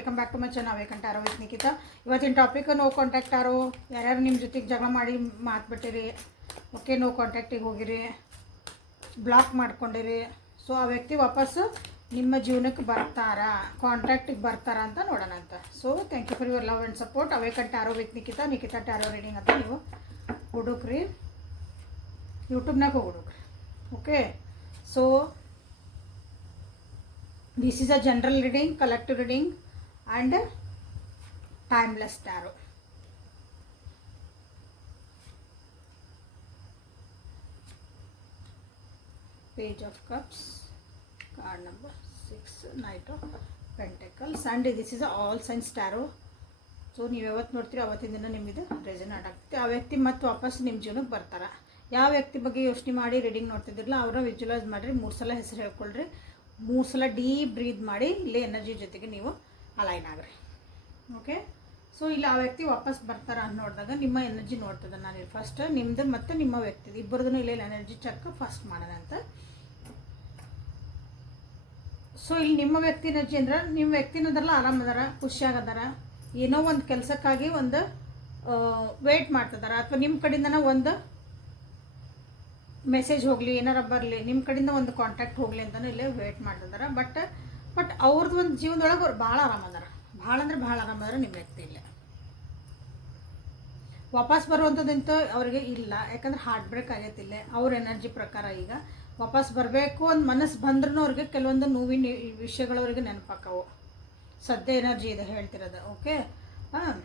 Welcome back to my channel awaken tarot with Nikhita. ಇವತ್ತಿನ topic no contact ಆರೋ. ಯಾರ್ಯಾರು ನಿಮ್ಮ ಜೊತೆಗೆ ಜಗಳ ಮಾಡಿ ಮಾತ್ಬಿಟ್ಟಿರಿ, ಓಕೆ, ನೋ ಕಾಂಟ್ಯಾಕ್ಟಿಗೆ ಹೋಗಿರಿ, ಬ್ಲಾಕ್ ಮಾಡ್ಕೊಂಡಿರಿ. ಸೊ ಆ ವ್ಯಕ್ತಿ ವಾಪಸ್ಸು ನಿಮ್ಮ ಜೀವನಕ್ಕೆ ಬರ್ತಾರಾ, ಕಾಂಟ್ಯಾಕ್ಟಿಗೆ ಬರ್ತಾರಾ ಅಂತ ನೋಡೋಣ ಅಂತ. So thank you for your love and support. Awaken tarot with Nikhita tarot reading ಅಂತ ನೀವು ಹುಡುಕ್ರಿ, ಯೂಟ್ಯೂಬ್ನಾಗ ಹೋಗಿ ಹುಡುಕ್ರಿ. Okay, so this is a general reading, collective reading and timeless tarot. Page of Cups, card number 6, Knight of Pentacles, and this is a all signs tarot. So ನೀವು ಯಾವತ್ತು ನೋಡ್ತೀರಿ ಅವತ್ತಿನ ದಿನ ನಿಮಗೆ ರೆಸನೇಟ್ ಆಗ್ತೈತೆ. ಆ ವ್ಯಕ್ತಿ ಮತ್ತೆ ವಾಪಸ್ ನಿಮ್ಮ ಜೀವನಕ್ಕೆ ಬರ್ತಾರೆ. ಯಾವ ವ್ಯಕ್ತಿ ಬಗ್ಗೆ ಯೋಚನೆ ಮಾಡಿ ರೀಡಿಂಗ್ ನೋಡ್ತಿದ್ದಿರಲ್ಲ ಅವ್ರನ್ನ ವಿಜುವಲೈಸ್ ಮಾಡಿರಿ. 3 ಸಲ ಹೆಸರು ಹೇಳ್ಕೊಳ್ರಿ, 3 ಸಲ ಡೀಪ್ ಬ್ರೀದ್ ಮಾಡಿ ಇಲ್ಲಿ ಎನರ್ಜಿ ಜೊತೆಗೆ ನೀವು ಅಲೈನ್ ಆಗ್ರಿ. ಓಕೆ, ಸೊ ಇಲ್ಲಿ ಆ ವ್ಯಕ್ತಿ ವಾಪಸ್ ಬರ್ತಾರ ಅಂತ ನೋಡಿದಾಗ ನಿಮ್ಮ ಎನರ್ಜಿ ನೋಡ್ತದೆ. ನಾನು ಫಸ್ಟ್ ನಿಮ್ಮದು ಮತ್ತು ನಿಮ್ಮ ವ್ಯಕ್ತಿದು ಇಬ್ಬರದೂ ಇಲ್ಲಿ ಎನರ್ಜಿ ಚೆಕ್ ಫಸ್ಟ್ ಮಾಡೋಣ ಅಂತ. ಸೊ ಇಲ್ಲಿ ನಿಮ್ಮ ವ್ಯಕ್ತಿ ಎನರ್ಜಿ ಅಂದ್ರೆ ನಿಮ್ಮ ವ್ಯಕ್ತಿನದಲ್ಲ ಆರಾಮದಾರ, ಖುಷಿಯಾಗದಾರ, ಏನೋ ಒಂದು ಕೆಲಸಕ್ಕಾಗಿ ಒಂದು ವೇಟ್ ಮಾಡ್ತಿದಾರ, ಅಥವಾ ನಿಮ್ಮ ಕಡೆಯಿಂದನ ಒಂದು ಮೆಸೇಜ್ ಹೋಗಲಿ, ಏನಾರ ಬರಲಿ, ನಿಮ್ಮ ಕಡೆಯಿಂದ ಒಂದು ಕಾಂಟ್ಯಾಕ್ಟ್ ಹೋಗಲಿ ಅಂತಲೂ ಇಲ್ಲೇ ವೇಟ್ ಮಾಡ್ತಿದ್ದಾರೆ. ಬಟ್ ಅವ್ರದ್ದು ಒಂದು ಜೀವನದೊಳಗೆ ಅವ್ರು ಭಾಳ ಆರಾಮದಾರ, ಭಾಳ ಅಂದರೆ ಭಾಳ ಆರಾಮದಾರ. ನಿಮ್ಮ ವ್ಯಕ್ತಿ ಇಲ್ಲೇ ವಾಪಸ್ ಬರುವಂಥದ್ದಂತೂ ಅವ್ರಿಗೆ ಇಲ್ಲ, ಯಾಕಂದ್ರೆ ಹಾರ್ಟ್ ಬ್ರೇಕ್ ಆಗೈತಿ ಇಲ್ಲೇ ಅವ್ರ ಎನರ್ಜಿ ಪ್ರಕಾರ. ಈಗ ವಾಪಸ್ ಬರಬೇಕು ಒಂದು ಮನಸ್ಸು ಬಂದ್ರೂ ಅವ್ರಿಗೆ ಕೆಲವೊಂದು ನೋವಿನ ವಿಷಯಗಳು ಅವ್ರಿಗೆ ನೆನಪಾಕವು. ಸದ್ಯ ಎನರ್ಜಿ ಇದೆ ಹೇಳ್ತಿರೋದು. ಓಕೆ, ಹಾಂ,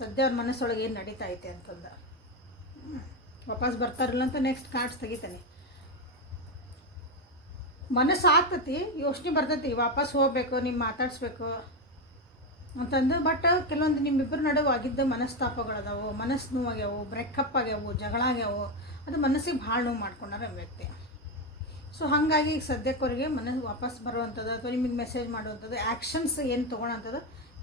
ಸದ್ಯ ಅವ್ರ ಮನಸ್ಸೊಳಗೆ ಏನು ನಡೀತಾ ಐತೆ ಅಂತಂದ ವಾಪಸ್ ಬರ್ತಾರಿಲ್ಲ ಅಂತ ನೆಕ್ಸ್ಟ್ ಕಾರ್ಡ್ಸ್ ತೆಗಿತಾನೆ. ಮನಸ್ಸು ಆಗ್ತತಿ, ಯೋಚನೆ ಬರ್ತೈತಿ ವಾಪಸ್ ಹೋಗಬೇಕು, ನೀವು ಮಾತಾಡಿಸ್ಬೇಕು ಅಂತಂದು. ಬಟ್ ಕೆಲವೊಂದು ನಿಮ್ಮಿಬ್ಬರು ನಡುವೆ ಆಗಿದ್ದ ಮನಸ್ತಾಪಗಳದಾವು, ಮನಸ್ಸು ನೋವಾಗ್ಯಾವು, ಬ್ರೇಕಪ್ ಆಗ್ಯಾವು, ಜಗಳ ಆಗ್ಯಾವು, ಅದು ಮನಸ್ಸಿಗೆ ಭಾಳ ನೋವು ಮಾಡ್ಕೊಂಡಾರ ವ್ಯಕ್ತಿ. ಸೊ ಹಾಗಾಗಿ ಈಗ ಸದ್ಯಕ್ಕವ್ರಿಗೆ ಮನಸ್ಸು ವಾಪಸ್ ಬರುವಂಥದ್ದು ಅಥವಾ ನಿಮಗೆ ಮೆಸೇಜ್ ಮಾಡುವಂಥದ್ದು ಆ್ಯಕ್ಷನ್ಸ್ ಏನು ತೊಗೊಳೋಂಥದ್ದು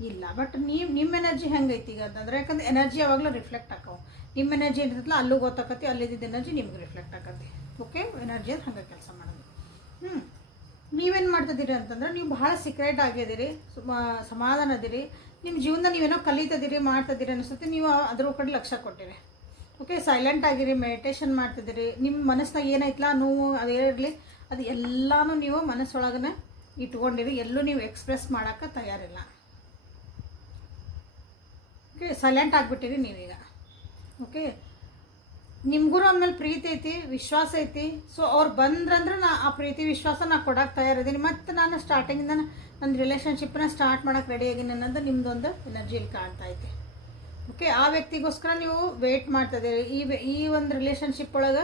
ಇಲ್ಲ. ಬಟ್ ನಿಮ್ಮ ಎನರ್ಜಿ ಹೆಂಗೈತಿ ಈಗ ಅಂತಂದ್ರೆ, ಯಾಕಂದ್ರೆ ಎನರ್ಜಿ ಯಾವಾಗಲೂ ರಿಫ್ಲೆಕ್ಟ್ ಆಕವು. ನಿಮ್ಮ ಎನರ್ಜಿ ಏನಿರ್ತಲ್ಲ ಅಲ್ಲೂ ಗೊತ್ತಾಕತಿ, ಅಲ್ಲಿದ್ದ ಎನರ್ಜಿ ನಿಮ್ಗೆ ರಿಫ್ಲೆಕ್ಟ್ ಆಕತಿ. ಓಕೆ, ಎನರ್ಜಿ ಅದು ಹಂಗೆ ಕೆಲಸ ಮಾಡೋದು. ನೀವೇನು ಮಾಡ್ತಿದ್ದೀರಿ ಅಂತಂದ್ರೆ, ನೀವು ಭಾಳ ಸೀಕ್ರೆಟ್ ಆಗಿದ್ದೀರಿ, ಸಮಾಧಾನ ಅದಿರಿ, ನಿಮ್ಮ ಜೀವನ ನೀವೇನೋ ಕಲಿತಿದ್ದೀರಿ, ಮಾಡ್ತಿದ್ದೀರಿ ಅನಿಸುತ್ತೆ, ನೀವು ಅದ್ರ ಕಡೆ ಲಕ್ಷ್ಯ ಕೊಟ್ಟಿರಿ. ಓಕೆ, ಸೈಲೆಂಟ್ ಆಗಿರಿ, ಮೆಡಿಟೇಷನ್ ಮಾಡ್ತಿದ್ದೀರಿ. ನಿಮ್ಮ ಮನಸ್ಸಿನಾಗ ಏನೈತಲ್ಲ ನೋವು ಅದೇ ಇರಲಿ, ಅದು ಎಲ್ಲನೂ ನೀವು ಮನಸ್ಸೊಳಗನೆ ಇಟ್ಕೊಂಡಿರಿ, ಎಲ್ಲೂ ನೀವು ಎಕ್ಸ್ಪ್ರೆಸ್ ಮಾಡೋಕ್ಕೆ ತಯಾರಿಲ್ಲ. ಓಕೆ, ಸೈಲೆಂಟ್ ಆಗಿಬಿಟ್ಟಿರಿ ನೀವೀಗ. ಓಕೆ, ನಿಮ್ಗೂ ಆಮೇಲೆ ಪ್ರೀತಿ ಐತಿ, ವಿಶ್ವಾಸ ಐತಿ. ಸೊ ಅವ್ರು ಬಂದ್ರಂದ್ರೆ ಆ ಪ್ರೀತಿ ವಿಶ್ವಾಸ ನಾ ಕೊಡೋಕೆ ತಯಾರಿದ್ದೀನಿ. ಮತ್ತು ನಾನು ಸ್ಟಾರ್ಟಿಂಗಿಂದ ನನ್ನ ರಿಲೇಷನ್ಶಿಪ್ನ ಸ್ಟಾರ್ಟ್ ಮಾಡೋಕೆ ರೆಡಿ ಆಗಿನಿ ಅನ್ನೋದು ನಿಮ್ಮದೊಂದು ಎನರ್ಜಿ ಇಲ್ಲಿ ಕಾಣ್ತಾ ಐತಿ. ಓಕೆ, ಆ ವ್ಯಕ್ತಿಗೋಸ್ಕರ ನೀವು ವೆಯ್ಟ್ ಮಾಡ್ತಿದ್ದೀರಿ. ಈ ಒಂದು ರಿಲೇಷನ್ಶಿಪ್ ಒಳಗೆ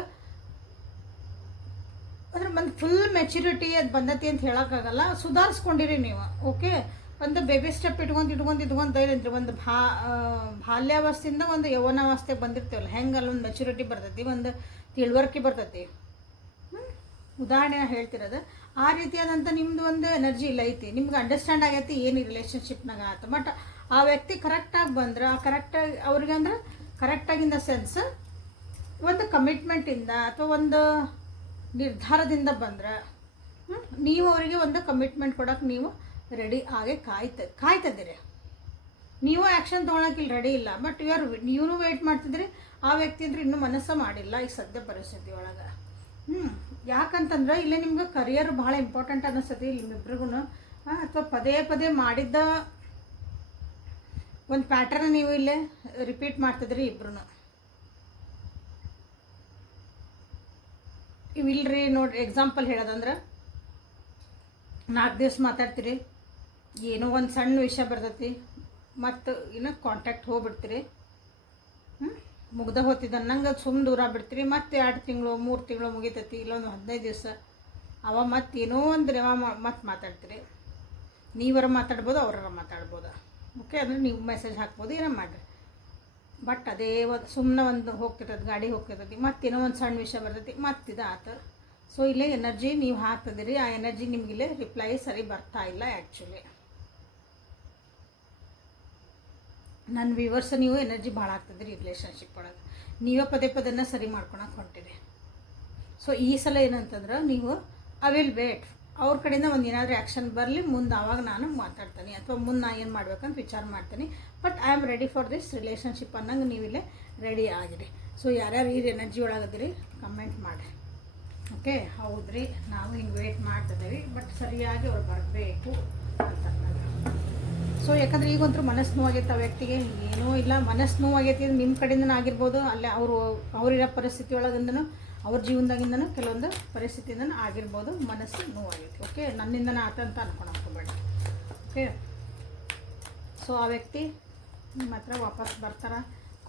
ಅಂದ್ರೆ ಒಂದು ಫುಲ್ ಮೆಚುರಿಟಿ ಅದು ಬಂದತಿ ಅಂತ ಹೇಳೋಕ್ಕಾಗಲ್ಲ, ಸುಧಾರಿಸ್ಕೊಂಡಿರಿ ನೀವು. ಓಕೆ, ಒಂದು ಬೇಬಿ ಸ್ಟೆಪ್ ಇಟ್ಕೊಂಡು ಧೈರ್ಯ ಒಂದು ಬಾಲ್ಯಾವಸ್ಥೆಯಿಂದ ಒಂದು ಯೌವನಾವಸ್ಥೆಗೆ ಬಂದಿರ್ತೀವಲ್ಲ, ಹೆಂಗೆ ಅಲ್ಲೊಂದು ಮೆಚುರಿಟಿ ಬರ್ತೈತಿ, ಒಂದು ತಿಳುವಳಿಕೆ ಬರ್ತೈತಿ. ಉದಾಹರಣೆ ಹೇಳ್ತಿರೋದು ಆ ರೀತಿಯಾದಂಥ ನಿಮ್ಮದು ಒಂದು ಎನರ್ಜಿ ಇಲ್ಲ ಐತಿ. ನಿಮ್ಗೆ ಅಂಡರ್ಸ್ಟ್ಯಾಂಡ್ ಆಗೈತಿ ಏನು ಈ ರಿಲೇಷನ್ಶಿಪ್ನಾಗ ಆಯ್ತು. ಬಟ್ ಆ ವ್ಯಕ್ತಿ ಕರೆಕ್ಟಾಗಿ ಬಂದ್ರೆ, ಕರೆಕ್ಟಾಗಿ ಅವ್ರಿಗೆ ಅಂದ್ರೆ ಕರೆಕ್ಟಾಗಿಂದ ಸೆನ್ಸ್ ಒಂದು ಕಮಿಟ್ಮೆಂಟಿಂದ ಅಥವಾ ಒಂದು ನಿರ್ಧಾರದಿಂದ ಬಂದ್ರೆ ನೀವು ಅವರಿಗೆ ಒಂದು ಕಮಿಟ್ಮೆಂಟ್ ಕೊಡೋಕೆ ನೀವು ರೆಡಿ ಆಗಿ ಕಾಯ್ತಿದ್ದೀರಿ. ನೀವು ಆ್ಯಕ್ಷನ್ ತೊಗೊಳಕ್ಕೆ ಇಲ್ಲಿ ರೆಡಿ ಇಲ್ಲ, ಬಟ್ ನೀವು ವೆಯ್ಟ್ ಮಾಡ್ತಿದ್ರಿ. ಆ ವ್ಯಕ್ತಿ ಅಂದ್ರೆ ಇನ್ನೂ ಮನಸ್ಸು ಮಾಡಿಲ್ಲ ಈ ಸದ್ಯ ಪರಿಸ್ಥಿತಿ ಒಳಗೆ. ಯಾಕಂತಂದ್ರೆ ಇಲ್ಲೇ ನಿಮ್ಗೆ ಕರಿಯರ್ ಭಾಳ ಇಂಪಾರ್ಟೆಂಟ್ ಅನ್ನಿಸ್ತೈತಿ ನಿಮ್ಮಿಬ್ರಿಗೂ. ಅಥವಾ ಪದೇ ಪದೇ ಮಾಡಿದ್ದ ಒಂದು ಪ್ಯಾಟರ್ನ್ ನೀವು ಇಲ್ಲೇ ರಿಪೀಟ್ ಮಾಡ್ತಿದ್ರಿ ಇಬ್ರು. ಇವಿಲ್ರಿ ನೋಡ್ರಿ, ಎಕ್ಸಾಂಪಲ್ ಹೇಳೋದಂದ್ರೆ 4 ದಿವಸ ಮಾತಾಡ್ತೀರಿ, ಏನೋ ಒಂದು ಸಣ್ಣ ವಿಷಯ ಬರ್ತೈತಿ, ಮತ್ತು ಇನ್ನೂ ಕಾಂಟ್ಯಾಕ್ಟ್ ಹೋಗ್ಬಿಡ್ತೀರಿ, ಮುಗ್ದ ಹೋಗ್ತಿದ್ದ ನಂಗೆ ಸುಮ್ಮನೆ ದೂರ ಬಿಡ್ತೀರಿ. ಮತ್ತು 2 ತಿಂಗಳು 3 ತಿಂಗಳು ಮುಗಿತೈತಿ, ಇಲ್ಲೊಂದು 15 ದಿವಸ ಅವ ಮತ್ತು ಏನೋ ಒಂದು ರೇವ ಮತ್ತೆ ಮಾತಾಡ್ತೀರಿ. ನೀವರ ಮಾತಾಡ್ಬೋದು, ಅವರ ಮಾತಾಡ್ಬೋದು. ಓಕೆ, ಅಂದರೆ ನೀವು ಮೆಸೇಜ್ ಹಾಕ್ಬೋದು, ಏನೋ ಮಾಡಿರಿ. ಬಟ್ ಅದೇ ಸುಮ್ಮನೆ ಒಂದು ಹೋಗ್ತಿರ್ತದೆ, ಗಾಡಿ ಹೋಗ್ತಿರ್ತೈತಿ, ಮತ್ತೇನೋ ಒಂದು ಸಣ್ಣ ವಿಷಯ ಬರ್ತೈತಿ, ಮತ್ತಿದು ಆತು. ಸೊ ಇಲ್ಲೇ ಎನರ್ಜಿ ನೀವು ಹಾಕ್ತಿದ್ದೀರಿ, ಆ ಎನರ್ಜಿ ನಿಮಗಿಲ್ಲೇ ರಿಪ್ಲೈ ಸರಿ ಬರ್ತಾ ಇಲ್ಲ. ಆ್ಯಕ್ಚುಲಿ ನನ್ನ ವ್ಯೂವರ್ಸ್ ನೀವು ಎನರ್ಜಿ ಭಾಳ ಆಗ್ತಿದ್ದೀರಿ ರಿಲೇಷನ್ಶಿಪ್ ಒಳಗೆ, ನೀವೇ ಪದೇ ಪದನ್ನ ಸರಿ ಮಾಡ್ಕೊಳಕ್ಕೆ ಹೊಂಟಿರಿ. ಸೊ ಈ ಸಲ ಏನಂತಂದ್ರೆ ನೀವು ಐ ವಿಲ್ ವೇಟ್ ಅವ್ರ ಕಡೆಯಿಂದ ಒಂದು ಏನಾದರೂ ಆ್ಯಕ್ಷನ್ ಬರಲಿ, ಮುಂದೆ ಆವಾಗ ನಾನು ಮಾತಾಡ್ತೀನಿ ಅಥವಾ ಮುಂದೆ ನಾನು ಏನು ಮಾಡ್ಬೇಕಂತ ವಿಚಾರ ಮಾಡ್ತೀನಿ. But I am ready for this relationship ಅನ್ನಂಗೆ ನೀವಿಲ್ಲೇ ರೆಡಿ ಆಗಿರಿ. ಸೊ ಯಾರ್ಯಾರು ಈ ಎನರ್ಜಿ ಒಳಗದಿರಿ ಕಮೆಂಟ್ ಮಾಡಿ. ಓಕೆ, ಹೌದ್ರಿ, ನಾವು ಹಿಂಗೆ ವೇಟ್ ಮಾಡ್ತಿದ್ದೀವಿ, ಬಟ್ ಸರಿಯಾಗಿ ಅವ್ರು ಬರಬೇಕು ಅಂತ. ಸೊ ಯಾಕಂದ್ರೆ ಈಗಂತೂ ಮನಸ್ಸು ನೋವಾಗೈತೆ ಆ ವ್ಯಕ್ತಿಗೆ, ಏನೂ ಇಲ್ಲ, ಮನಸ್ಸು ನೋವಾಗೈತಿ ನಿಮ್ಮ ಕಡೆಯಿಂದನೂ ಆಗಿರ್ಬೋದು, ಅಲ್ಲೇ ಅವರಿರೋ ಪರಿಸ್ಥಿತಿ ಒಳಗಿಂದನೂ ಅವ್ರ ಜೀವನದಾಗಿಂದನೂ ಕೆಲವೊಂದು ಪರಿಸ್ಥಿತಿಯಿಂದನೂ ಆಗಿರ್ಬೋದು, ಮನಸ್ಸು ನೋವಾಗೈತಿ. ಓಕೆ, ನನ್ನಿಂದನೇ ಆತ ಅಂತ ಅನ್ಕೊಳಕ್ಕೋಬೇಡಿ. ಓಕೆ, ಸೊ ಆ ವ್ಯಕ್ತಿ ನಿಮ್ಮ ಹತ್ರ ವಾಪಸ್ ಬರ್ತಾರ,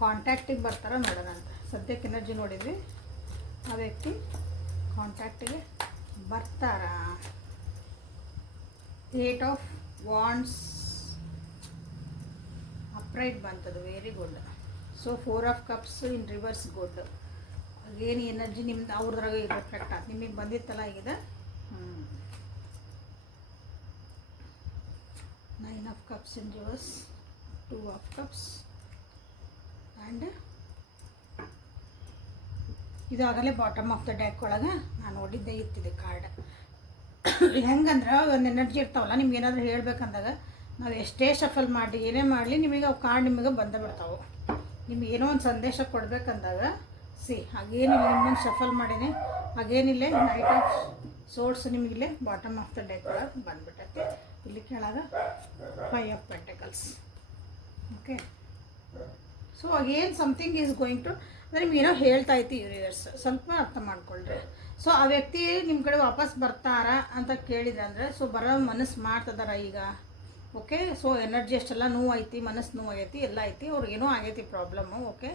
ಕಾಂಟ್ಯಾಕ್ಟಿಗೆ ಬರ್ತಾರ ನೋಡೋಣ ಅಂತ. ಸದ್ಯಕ್ಕೆ ಎನರ್ಜಿ ನೋಡಿದ್ವಿ, ಆ ವ್ಯಕ್ತಿ ಕಾಂಟ್ಯಾಕ್ಟಿಗೆ ಬರ್ತಾರ. 8 ಆಫ್ ವಾಂಡ್ಸ್ ಅಪ್ರೈಟ್ ಬಂತದು, very good. So 4 of cups in reverse, good. ಏನು ಎನರ್ಜಿ ನಿಮ್ದು ಅವ್ರದ್ರಾಗ ರಿಫ್ಲೆಕ್ಟ್ ಆಯ್ತು, ನಿಮಗೆ ಬಂದಿತ್ತಲ್ಲ ಈಗ. 9 of cups in reverse, 2 of cups and ಇದಾಗಲೇ ಬಾಟಮ್ ಆಫ್ ದ ಡೆಕ್ ಒಳಗೆ ನಾನು ನೋಡಿದ್ದೆ ಇತ್ತಿದೆ ಕಾರ್ಡ್. ಹೆಂಗಂದ್ರೆ ಒಂದು ಎನರ್ಜಿ ಇರ್ತಾವಲ್ಲ, ನಿಮ್ಗೆ ಏನಾದರೂ ಹೇಳ್ಬೇಕಂದಾಗ ನಾವು ಎಷ್ಟೇ ಶಫಲ್ ಮಾಡಿ ಏನೇ ಮಾಡಲಿ ನಿಮಗೆ ಅವು ಕಾರ್ಡ್ ನಿಮಗೆ ಬಂದೇ ಬಿಡ್ತಾವೆ. ನಿಮ್ಗೆ ಏನೋ ಒಂದು ಸಂದೇಶ ಕೊಡ್ಬೇಕಂದಾಗ ಹಾಗೇನಿಲ್ಲ, ನಿಮ್ಮನ್ನು ಶಫಲ್ ಮಾಡೀನಿ, ಹಾಗೇನಿಲ್ಲ, ನೈಟ್ ಆಫ್ ಸೋರ್ಸ್ ನಿಮಗಿಲ್ಲೇ ಬಾಟಮ್ ಆಫ್ ದ ಡೆಕ್ ಒಳಗೆ ಬಂದ್ಬಿಟ್ಟೈತಿ. ಇಲ್ಲಿ ಕೆಳಗೆ 5 of pentacles. Okay, so again something is going to, ಅಂದರೆ ನಿಮ್ಗೆ ಏನೋ ಹೇಳ್ತಾ ಐತಿ ಯೂನಿವರ್ಸ್, ಸ್ವಲ್ಪ ಅರ್ಥ ಮಾಡ್ಕೊಳ್ರಿ. ಸೊ ಆ ವ್ಯಕ್ತಿ ನಿಮ್ಮ ಕಡೆ ವಾಪಸ್ ಬರ್ತಾರ ಅಂತ ಕೇಳಿದ್ರೆ ಅಂದರೆ, ಸೊ ಬರೋ ಮನಸ್ಸು ಮಾಡ್ತಿದಾರ ಈಗ. ಓಕೆ, ಸೊ ಎನರ್ಜಿ ಅಷ್ಟೆಲ್ಲ ನೋವಾಯ್ತಿ, ಮನಸ್ಸು ನೋವಾಗೈತಿ, ಎಲ್ಲ ಐತಿ, ಅವ್ರಿಗೇನೋ ಆಗೈತಿ ಪ್ರಾಬ್ಲಮ್ಮು. ಓಕೆ,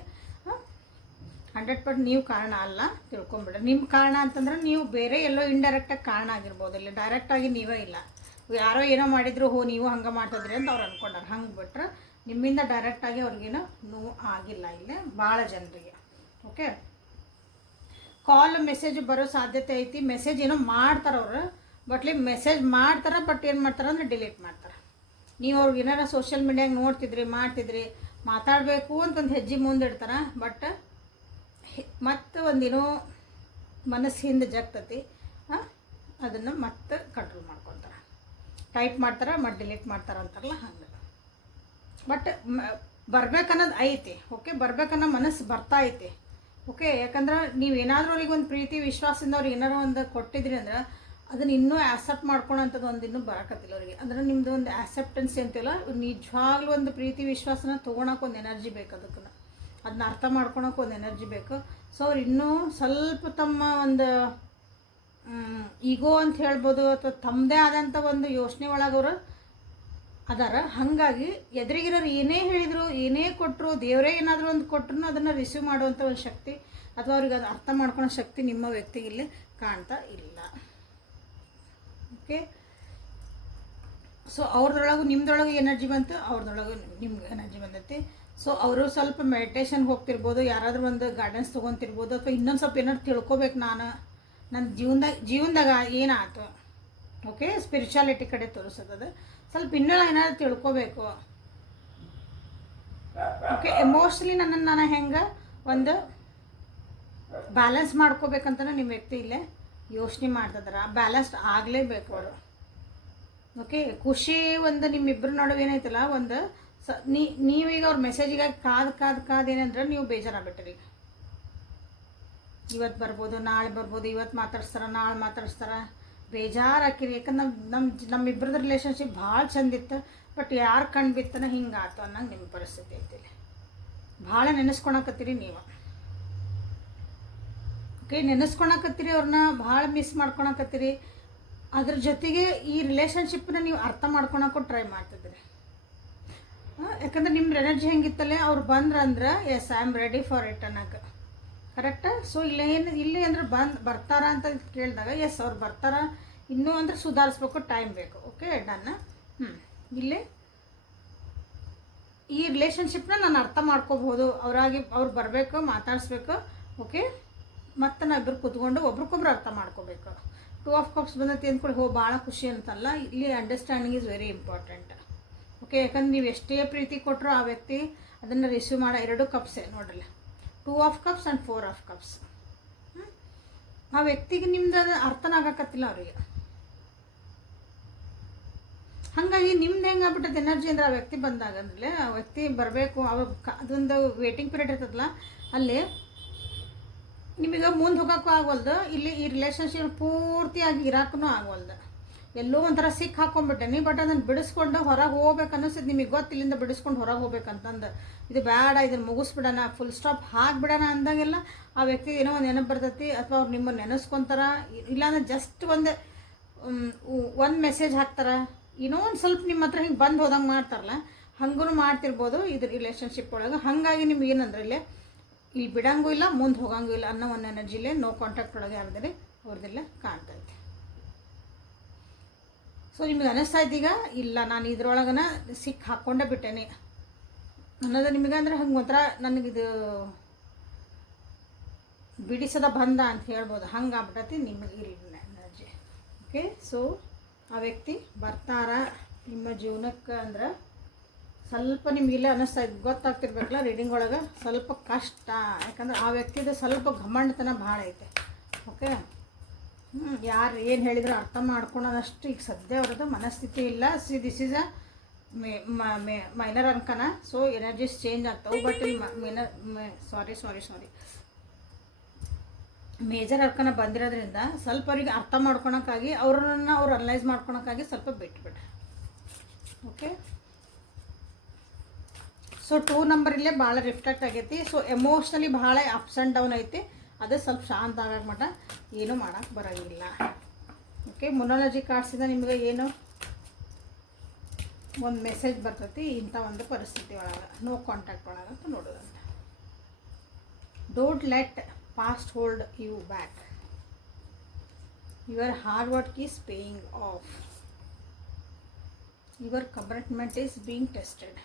100% ನೀವು ಕಾರಣ ಅಲ್ಲ, ತಿಳ್ಕೊಂಬಿಡ್ರಿ. ನಿಮ್ಮ ಕಾರಣ ಅಂತಂದ್ರೆ ನೀವು ಬೇರೆ ಎಲ್ಲೋ ಇಂಡೈರೆಕ್ಟಾಗಿ ಕಾರಣ ಆಗಿರ್ಬೋದು, ಇಲ್ಲ ಡೈರೆಕ್ಟಾಗಿ ನೀವೇ ಇಲ್ಲ, ಯಾರೋ ಏನೋ ಮಾಡಿದ್ರು, ನೀವು ಹಂಗೆ ಮಾಡ್ತಿದ್ರಿ ಅಂತ ಅವ್ರು ಅಂದ್ಕೊಂಡಾರ. ಹಂಗೆ ಬಿಟ್ರೆ ನಿಮ್ಮಿಂದ ಡೈರೆಕ್ಟಾಗಿ ಅವ್ರಿಗೇನೋ ನೋವು ಆಗಿಲ್ಲ ಇಲ್ಲೇ ಭಾಳ ಜನರಿಗೆ. ಓಕೆ, ಕಾಲ್ ಮೆಸೇಜ್ ಬರೋ ಸಾಧ್ಯತೆ ಐತಿ. ಮೆಸೇಜ್ ಏನೋ ಮಾಡ್ತಾರೆ ಅವರು, ಬಟ್ಲಿ ಮೆಸೇಜ್ ಮಾಡ್ತಾರೆ, ಬಟ್ ಏನು ಮಾಡ್ತಾರೆ ಅಂದರೆ ಡಿಲೀಟ್ ಮಾಡ್ತಾರೆ. ನೀವು ಅವ್ರಿಗೆ ಏನಾರ ಸೋಷಿಯಲ್ ಮೀಡಿಯಾಗ ನೋಡ್ತಿದ್ರಿ, ಮಾಡ್ತಿದ್ರಿ, ಮಾತಾಡಬೇಕು ಅಂತಂದು ಹೆಜ್ಜೆ ಮುಂದಿಡ್ತಾರೆ, ಬಟ್ ಮತ್ತು ಒಂದೇನೋ ಮನಸ್ಸು ಹಿಂದೆ ಜಗ್ತತಿ, ಅದನ್ನು ಮತ್ತೆ ಕಂಟ್ರೋಲ್ ಮಾಡ್ಕೊತಾರೆ, ಟೈಪ್ ಮಾಡ್ತಾರೆ, ಮತ್ತು ಡಿಲೀಟ್ ಮಾಡ್ತಾರೆ ಅಂತಾರಲ್ಲ ಹಂಗೆ. ಬಟ್ ಬರ್ಬೇಕನ್ನೋದು ಐತಿ. ಓಕೆ, ಬರ್ಬೇಕನ್ನೋ ಮನಸ್ಸು ಬರ್ತಾ ಐತಿ. ಓಕೆ, ಯಾಕಂದ್ರೆ ನೀವು ಏನಾದರೂ ಅವ್ರಿಗೆ ಒಂದು ಪ್ರೀತಿ ವಿಶ್ವಾಸದಿಂದ ಅವ್ರಿಗೆ ಏನಾರು ಒಂದು ಕೊಟ್ಟಿದ್ರಿ ಅಂದ್ರೆ ಅದನ್ನು ಇನ್ನೂ ಆ್ಯಸೆಪ್ಟ್ ಮಾಡ್ಕೊಳೋಂಥದ್ದು ಒಂದು ಇನ್ನೂ ಬರೋಕತ್ತಿಲ್ಲ ಅವ್ರಿಗೆ. ಅಂದ್ರೆ ನಿಮ್ಮದು ಒಂದು ಆ್ಯಸೆಪ್ಟೆನ್ಸಿ ಅಂತಿಲ್ಲ, ನಿಜವಾಗ್ಲೂ ಒಂದು ಪ್ರೀತಿ ವಿಶ್ವಾಸನ ತೊಗೊಳಕ್ಕೆ ಒಂದು ಎನರ್ಜಿ ಬೇಕು, ಅದಕ್ಕೆ ಅದನ್ನ ಅರ್ಥ ಮಾಡ್ಕೊಳಕ್ಕೆ ಒಂದು ಎನರ್ಜಿ ಬೇಕು. ಸೊ ಅವ್ರು ಇನ್ನೂ ಸ್ವಲ್ಪ ತಮ್ಮ ಒಂದು ಈಗೋ ಅಂತ ಹೇಳ್ಬೋದು, ಅಥವಾ ತಮ್ಮದೇ ಆದಂಥ ಒಂದು ಯೋಚನೆ ಒಳಗವರು ಅದಾರ. ಹಾಗಾಗಿ ಎದುರಿಗಿರೋರು ಏನೇ ಹೇಳಿದರು, ಏನೇ ಕೊಟ್ಟರು, ದೇವರೇ ಏನಾದರೂ ಒಂದು ಕೊಟ್ಟರು ಅದನ್ನು ರಿಸೀವ್ ಮಾಡುವಂಥ ಒಂದು ಶಕ್ತಿ ಅಥವಾ ಅವ್ರಿಗೆ ಅದು ಅರ್ಥ ಮಾಡ್ಕೊಳೋ ಶಕ್ತಿ ನಿಮ್ಮ ವ್ಯಕ್ತಿಗಿಲ್ಲಿ ಕಾಣ್ತಾ ಇಲ್ಲ. ಓಕೆ, ಸೊ ಅವ್ರದೊಳಗೂ ನಿಮ್ದೊಳಗೆ ಎನರ್ಜಿ ಬಂತು, ಅವ್ರದೊಳಗೂ ನಿಮ್ಗೆ ಎನರ್ಜಿ ಬಂದೈತಿ. ಸೊ ಅವರು ಸ್ವಲ್ಪ ಮೆಡಿಟೇಷನ್ಗೆ ಹೋಗ್ತಿರ್ಬೋದು, ಯಾರಾದರೂ ಒಂದು ಗೈಡೆನ್ಸ್ ತೊಗೊತಿರ್ಬೋದು, ಅಥವಾ ಇನ್ನೊಂದು ಸ್ವಲ್ಪ ಏನಾದ್ರು ತಿಳ್ಕೊಬೇಕು, ನಾನು ನನ್ನ ಜೀವನದಾಗ ಏನಾಯ್ತು. ಓಕೆ, ಸ್ಪಿರಿಚುಯಾಲಿಟಿ ಕಡೆ ತೋರಿಸೋದು ಸ್ವಲ್ಪ ಇನ್ನೂ ಏನಾದ್ರು ತಿಳ್ಕೊಬೇಕು. ಓಕೆ, ಎಮೋಷ್ನಲಿ ನಾನು ಹೆಂಗೆ ಒಂದು ಬ್ಯಾಲೆನ್ಸ್ ಮಾಡ್ಕೋಬೇಕಂತ ನಿಮ್ಮ ವ್ಯಕ್ತಿ ಇಲ್ಲೇ ಯೋಚನೆ ಮಾಡ್ತಿದಾರೆ. ಬ್ಯಾಲೆನ್ಸ್ ಆಗಲೇಬೇಕು ಅವರು. ಓಕೆ, ಖುಷಿ ಒಂದು ನಿಮ್ಮಿಬ್ಬರು ನಡುವೆ ಏನೈತಲ್ಲ ಒಂದು ನೀವೀಗ ಅವ್ರ ಮೆಸೇಜಿಗೆ ಕಾದು ಏನಂದ್ರೆ ನೀವು ಬೇಜಾರಾಗ್ಬಿಟ್ಟಿರಿ. ಇವತ್ತು ಬರ್ಬೋದು, ನಾಳೆ ಬರ್ಬೋದು, ಇವತ್ತು ಮಾತಾಡ್ಸ್ತಾರ, ನಾಳೆ ಮಾತಾಡಿಸ್ತಾರ, ಬೇಜಾರು ಹಾಕಿರಿ. ಯಾಕಂದ್ರೆ ನಮ್ಮಿಬ್ಬರದ ರಿಲೇಷನ್ಶಿಪ್ ಭಾಳ ಚಂದಿತ್ತು, ಬಟ್ ಯಾರು ಕಣ್ಣು ಬಿತ್ತನ ಹಿಂಗೆ ಆಯ್ತು ಅನ್ನಂಗೆ ನಿಮ್ಮ ಪರಿಸ್ಥಿತಿ ಐತಿ. ಭಾಳ ನೆನೆಸ್ಕೊಳಕತ್ತೀರಿ ನೀವು. ಓಕೆ, ನೆನೆಸ್ಕೊಳಕತ್ತೀರಿ, ಅವ್ರನ್ನ ಭಾಳ ಮಿಸ್ ಮಾಡ್ಕೊಳಕತ್ತೀರಿ. ಅದ್ರ ಜೊತೆಗೆ ಈ ರಿಲೇಷನ್ಶಿಪ್ನ ನೀವು ಅರ್ಥ ಮಾಡ್ಕೊಳಕ್ಕೂ ಟ್ರೈ ಮಾಡ್ತಿದ್ದೀರಿ. ಯಾಕಂದ್ರೆ ನಿಮ್ಮ ಎನರ್ಜಿ ಹೆಂಗಿತ್ತಲ್ಲೇ ಅವ್ರು ಬಂದ್ರಂದ್ರೆ yes I am ready for it ಅನ್ನೋಕೆ ಕರೆಕ್ಟಾ. ಸೊ ಇಲ್ಲಿ ಅಂದ್ರೆ ಬರ್ತಾರ ಅಂತ ಕೇಳಿದಾಗ ಎಸ್ ಅವ್ರು ಬರ್ತಾರ, ಇನ್ನೂ ಅಂದ್ರೆ ಸುಧಾರಿಸ್ಬೇಕು, ಟೈಮ್ ಬೇಕು. ಓಕೆ, ಡನ್ನ. ಇಲ್ಲಿ ಈ ರಿಲೇಷನ್ಶಿಪ್ನ ನಾನು ಅರ್ಥ ಮಾಡ್ಕೋಬೋದು, ಅವ್ರು ಬರಬೇಕು, ಮಾತಾಡಿಸ್ಬೇಕು. ಓಕೆ, ಮತ್ತು ನಾವು ಇಬ್ಬರು ಕೂತ್ಕೊಂಡು ಒಬ್ರಿಗೊಬ್ರು ಅರ್ಥ ಮಾಡ್ಕೋಬೇಕು. 2 ಆಫ್ ಕಪ್ಸ್ ಬಂದೈತಿ ಅಂದ್ಕೊಳ್ಳಿ, ಭಾಳ ಖುಷಿ ಅಂತಲ್ಲ, ಇಲ್ಲಿ understanding is very important. Okay, ಯಾಕಂದ್ರೆ ನೀವು ಎಷ್ಟೇ ಪ್ರೀತಿ ಕೊಟ್ಟರು ಆ ವ್ಯಕ್ತಿ ಅದನ್ನು ರಿಸೀವ್ ಮಾಡೋ 2 ಕಪ್ಸೇ ನೋಡ್ರಲ್ಲ, 2 of cups and 4 of cups. ಆ ವ್ಯಕ್ತಿಗೆ ನಿಮ್ದು ಅದು ಅರ್ಥನಾಗಕತ್ತಿಲ್ಲ ಅವರಿಗೆ. ಹಾಗಾಗಿ ನಿಮ್ದು ಹೆಂಗೆ ಆಗ್ಬಿಟ್ಟೈತೆ ಎನರ್ಜಿ ಅಂದ್ರೆ ಆ ವ್ಯಕ್ತಿ ಬಂದಾಗ ಅಂದ್ರೆ ಆ ವ್ಯಕ್ತಿ ಬರಬೇಕು ಅದೊಂದು ವೇಟಿಂಗ್ ಪೀರಿಯಡ್ ಇರ್ತದಲ್ಲ ಅಲ್ಲಿ ನಿಮಗೆ ಮುಂದೆ ಹೋಗೋಕ್ಕೂ ಆಗವಲ್ದು, ಇಲ್ಲಿ ಈ ರಿಲೇಷನ್ಶಿಪ್ ಪೂರ್ತಿಯಾಗಿ ಇರಾಕೂ ಆಗವಲ್ದು. ಎಲ್ಲೋ ಒಂಥರ ಸಿಕ್ ಹಾಕೊಂಡ್ಬಿಟ್ಟೇನಿ, ಬಟ್ ಅದನ್ನು ಬಿಡಿಸ್ಕೊಂಡು ಹೊರಗೆ ಹೋಗ್ಬೇಕು ಅನ್ನಿಸ್ತದೆ. ನಿಮಗೆ ಗೊತ್ತಿಲ್ಲಿಂದ ಬಿಡಿಸ್ಕೊಂಡು ಹೊರಗೆ ಹೋಗ್ಬೇಕಂತಂದು ಇದು ಬೇಡ, ಇದನ್ನು ಮುಗಿಸ್ಬಿಡೋಣ, ಫುಲ್ ಸ್ಟಾಪ್ ಹಾಕ್ಬಿಡೋಣ ಅಂದಾಗೆಲ್ಲ ಆ ವ್ಯಕ್ತಿ ಏನೋ ಒಂದು ನೆನಪು ಬರ್ತೈತಿ, ಅಥವಾ ಅವ್ರು ನಿಮ್ಮನ್ನು ನೆನೆಸ್ಕೊತಾರ, ಇಲ್ಲಾಂದ್ರೆ ಜಸ್ಟ್ ಒಂದು ಮೆಸೇಜ್ ಹಾಕ್ತಾರ, ಏನೋ ಒಂದು ಸ್ವಲ್ಪ ನಿಮ್ಮ ಹತ್ರ ಹಿಂಗೆ ಬಂದು ಹೋದಂಗೆ ಮಾಡ್ತಾರಲ್ಲ, ಹಂಗೂ ಮಾಡ್ತಿರ್ಬೋದು ಇದು ರಿಲೇಷನ್ಶಿಪ್ ಒಳಗೆ. ಹಾಗಾಗಿ ನಿಮ್ಗೆ ಏನಂದ್ರೆ ಇಲ್ಲಿ ಬಿಡಂಗೂ ಇಲ್ಲ, ಮುಂದೆ ಹೋಗಂಗೂ ಇಲ್ಲ ಅನ್ನೋ ಒಂದು ಎನರ್ಜಿಲೇ ನೋ ಕಾಂಟ್ಯಾಕ್ಟ್ ಒಳಗೆ ಯಾರ್ದರೆ ಅವ್ರದ್ದೆಲ್ಲ ಕಾಣ್ತೈತೆ. ಸೊ ನಿಮಗೆ ಅನ್ನಿಸ್ತಾ ಇದ್ದೀಗ ಇಲ್ಲ ನಾನು ಇದ್ರೊಳಗನ ಸಿಕ್ ಹಾಕ್ಕೊಂಡೇ ಬಿಟ್ಟೇನೆ ಅನ್ನೋದು ನಿಮಗೆ ಅಂದರೆ ಹಂಗೆ ಒಂಥರ ನನಗಿದು ಬಿಡಿಸದ ಬಂದ ಅಂತ ಹೇಳ್ಬೋದು. ಹಂಗೆ ಆಗ್ಬಿಟ್ಟೈತಿ ನಿಮಗೆ ಇಲ್ಲಿ ಎನರ್ಜಿ. ಓಕೆ, ಸೊ ಆ ವ್ಯಕ್ತಿ ಬರ್ತಾರ ನಿಮ್ಮ ಜೀವನಕ್ಕೆ ಅಂದ್ರೆ ಸ್ವಲ್ಪ ನಿಮಗಿಲ್ಲ ಅನ್ನಿಸ್ತಾ ಇದ್ದು ಗೊತ್ತಾಗ್ತಿರ್ಬೇಕಲ್ಲ ರೀಡಿಂಗ್ ಒಳಗೆ ಸ್ವಲ್ಪ ಕಷ್ಟ, ಯಾಕಂದ್ರೆ ಆ ವ್ಯಕ್ತಿದು ಸ್ವಲ್ಪ ಘಮಂಡತನ ಭಾಳ ಐತೆ. ಓಕೆ, ಯಾರು ಏನು ಹೇಳಿದ್ರು ಅರ್ಥ ಮಾಡ್ಕೊಳೋದಷ್ಟು ಈಗ ಸದ್ಯ ಅವ್ರದ್ದು ಮನಸ್ಥಿತಿ ಇಲ್ಲ. This is a minor arcana, so energies change ಆಗ್ತಾವೆ. ಬಟ್ ಇಲ್ಲಿ ಸಾರಿ ಮೇಜರ್ ಅರ್ಕನ ಬಂದಿರೋದ್ರಿಂದ ಸ್ವಲ್ಪ ಅವ್ರಿಗೆ ಅರ್ಥ ಮಾಡ್ಕೊಳಕ್ಕಾಗಿ ಅವ್ರು ಅನಲೈಸ್ ಮಾಡ್ಕೊಳಕ್ಕಾಗಿ ಸ್ವಲ್ಪ ಬಿಟ್ಬಿಡ್ರಿ. ಓಕೆ, ಸೊ 2 ನಂಬರಲ್ಲೇ ಭಾಳ ರಿಫ್ಲೆಕ್ಟ್ ಆಗೈತಿ. ಸೊ ಎಮೋಷ್ನಲಿ ಭಾಳ ಅಪ್ಸ್ ಆ್ಯಂಡ್ ಡೌನ್ ಐತಿ, ಅದೇ ಸ್ವಲ್ಪ ಶಾಂತ ಆಗಾಗ ಮಟ್ಟ ಏನೂ ಮಾಡೋಕ್ಕೆ ಬರೋಂಗಿಲ್ಲ. ಓಕೆ, ಮೊನಾಲಜಿ ಕಾರ್ಡ್ಸಿಂದ ನಿಮಗೆ ಏನು ಒಂದು ಮೆಸೇಜ್ ಬರ್ತೈತಿ ಇಂಥ ಒಂದು ಪರಿಸ್ಥಿತಿ ಒಳಗೆ, ನೋ ಕಾಂಟ್ಯಾಕ್ಟ್ ಒಳಗೆ ಅಂತ ನೋಡೋದಂತ. Don't let past hold you back, your hard work is paying off, your commitment is being tested,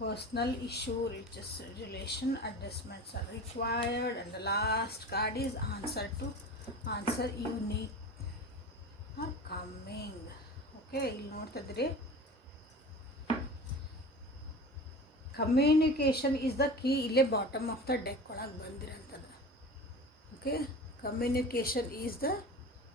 personal issue reaches relation adjustments are required, and the last card is answer you need are coming. Okay, ಇಲ್ಲಿ ನೋಡ್ತಾ ಇದ್ರಿ communication is the key, ಇಲ್ಲೇ bottom of the deck ಒಳಗೆ ಬಂದಿರೋಂಥದ್ದು. Okay, communication is the